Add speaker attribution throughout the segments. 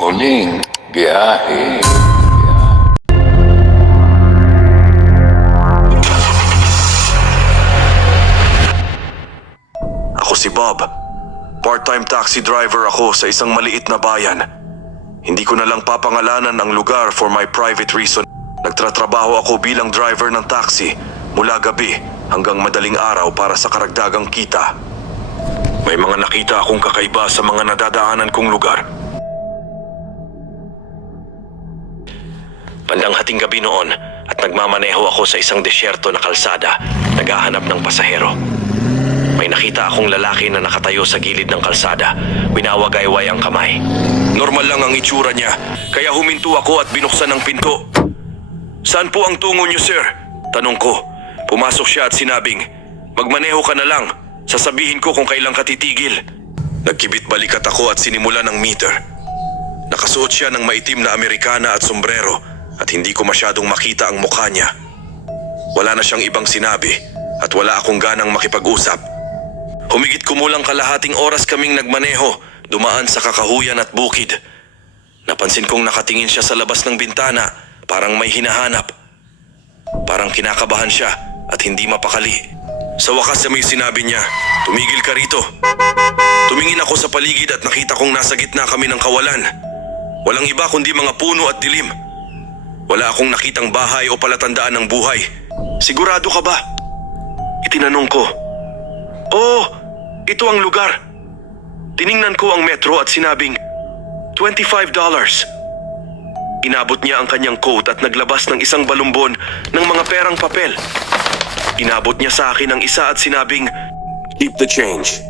Speaker 1: Huling biyahe.
Speaker 2: Ako si Bob. Part-time taxi driver ako sa isang maliit na bayan. Hindi ko na lang papangalanan ang lugar for my private reason. Nagtratrabaho ako bilang driver ng taxi mula gabi hanggang madaling araw para sa karagdagang kita. May mga nakita akong kakaiba sa mga nadadaanan kong lugar. Hating gabi noon at nagmamaneho ako sa isang desyerto na kalsada, naghahanap ng pasahero. May nakita akong lalaki na nakatayo sa gilid ng kalsada. Winawagayway ang kamay. Normal lang ang itsura niya, kaya huminto ako at binuksan ang pinto. Saan po ang tungo niyo, sir? Tanong ko. Pumasok siya at sinabing, Magmaneho ka na lang. Sasabihin ko kung kailan ka titigil. Nagkibit balikat ako at sinimula ng meter. Nakasuot siya ng maitim na Amerikana at sombrero at hindi ko masyadong makita ang mukha niya. Wala na siyang ibang sinabi at wala akong ganang makipag-usap. Humigit kumulang kalahating oras kaming nagmaneho, dumaan sa kakahuyan at bukid. Napansin kong nakatingin siya sa labas ng bintana, parang may hinahanap. Parang kinakabahan siya at hindi mapakali. Sa wakas may sinabi niya, tumigil ka rito. Tumingin ako sa paligid at nakita kong nasa gitna kami ng kawalan. Walang iba kundi mga puno at dilim. Wala akong nakitang bahay o palatandaan ng buhay. Sigurado ka ba? Itinanong ko. Oo, ito ang lugar. Tiningnan ko ang metro at sinabing, $25. Inabot niya ang kanyang coat at naglabas ng isang balumbon ng mga perang papel. Inabot niya sa akin ang isa at sinabing, Keep the change.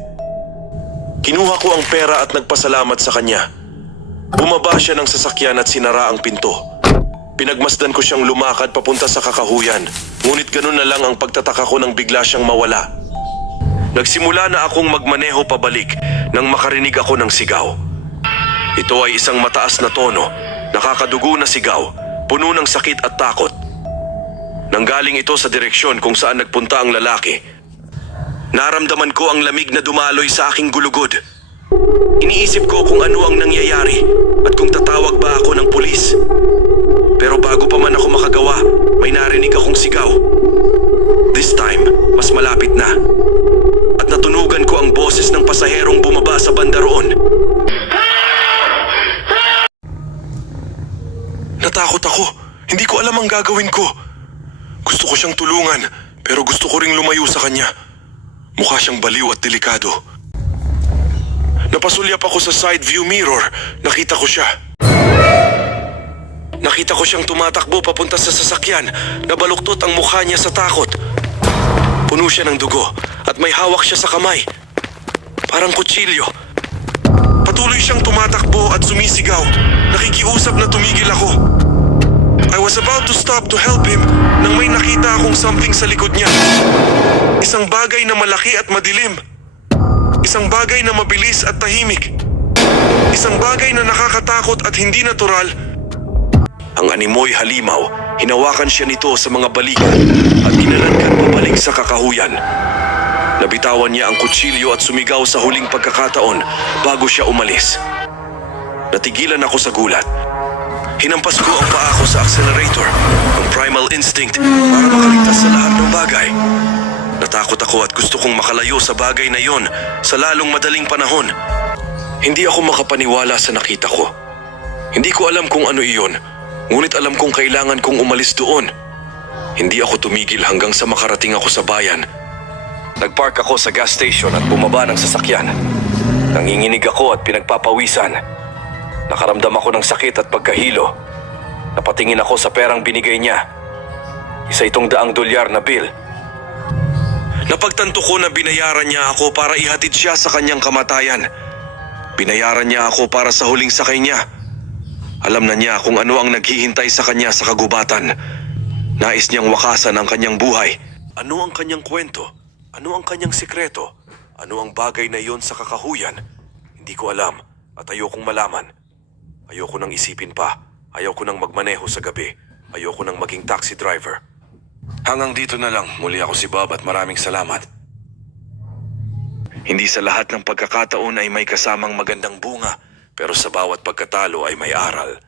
Speaker 2: Kinuha ko ang pera at nagpasalamat sa kanya. Bumaba siya ng sasakyan at sinara ang pinto. Pinagmasdan ko siyang lumakad papunta sa kakahuyan. Ngunit ganun na lang ang pagtataka ko nang bigla siyang mawala. Nagsimula na akong magmaneho pabalik nang makarinig ako ng sigaw. Ito ay isang mataas na tono, nakakadugo na sigaw, puno ng sakit at takot. Nanggaling ito sa direksyon kung saan nagpunta ang lalaki. Naramdaman ko ang lamig na dumaloy sa aking gulugod. Iniisip ko kung ano ang nangyayari at kung tatawag ba ako ng pulis. Pero bago pa man ako makagawa, may narinig akong sigaw. This time, mas malapit na. At natunugan ko ang boses ng pasaherong bumaba sa banda roon. Natakot ako. Hindi ko alam ang gagawin ko. Gusto ko siyang tulungan, pero gusto ko ring lumayo sa kanya. Mukha siyang baliw at delikado. Napasulyap ako sa side view mirror. Nakita ko siya. Nakita ko siyang tumatakbo papunta sa sasakyan. Nabaluktot ang mukha niya sa takot. Puno siya ng dugo at may hawak siya sa kamay. Parang kutsilyo. Patuloy siyang tumatakbo at sumisigaw. Nakikiusap na tumigil ako. I was about to stop to help him nang may nakita akong something sa likod niya. Isang bagay na malaki at madilim. Isang bagay na mabilis at tahimik. Isang bagay na nakakatakot at hindi natural. Ang animoy halimaw, hinawakan siya nito sa mga balikat at dinalankan pabalik sa kakahuyan. Nabitawan niya ang kutsilyo at sumigaw sa huling pagkakataon bago siya umalis. Natigilan ako sa gulat. Hinampas ko ang paa ko sa accelerator, ang primal instinct para makaligtas sa lahat ng bagay. Natakot ako at gusto kong makalayo sa bagay na yon sa lalong madaling panahon. Hindi ako makapaniwala sa nakita ko. Hindi ko alam kung ano iyon, ngunit alam kong kailangan kong umalis doon. Hindi ako tumigil hanggang sa makarating ako sa bayan. Nagpark ako sa gas station at bumaba ng sasakyan. Nanginginig ako at pinagpapawisan. Nakaramdam ako ng sakit at pagkahilo. Napatingin ako sa perang binigay niya. Isa itong daang dolyar na bill. Napagtanto ko na binayaran niya ako para ihatid siya sa kanyang kamatayan. Binayaran niya ako para sa huling sakay niya. Alam na niya kung ano ang naghihintay sa kanya sa kagubatan. Nais niyang wakasan ang kanyang buhay. Ano ang kanyang kwento? Ano ang kanyang sikreto? Ano ang bagay na iyon sa kakahuyan? Hindi ko alam at ayokong malaman. Ayoko nang isipin pa. Ayoko nang magmaneho sa gabi. Ayoko nang maging taxi driver. Hanggang dito na lang. Muli ako si Bob at maraming salamat. Hindi sa lahat ng pagkakataon ay may kasamang magandang bunga, Pero sa bawat pagkatalo ay may aral.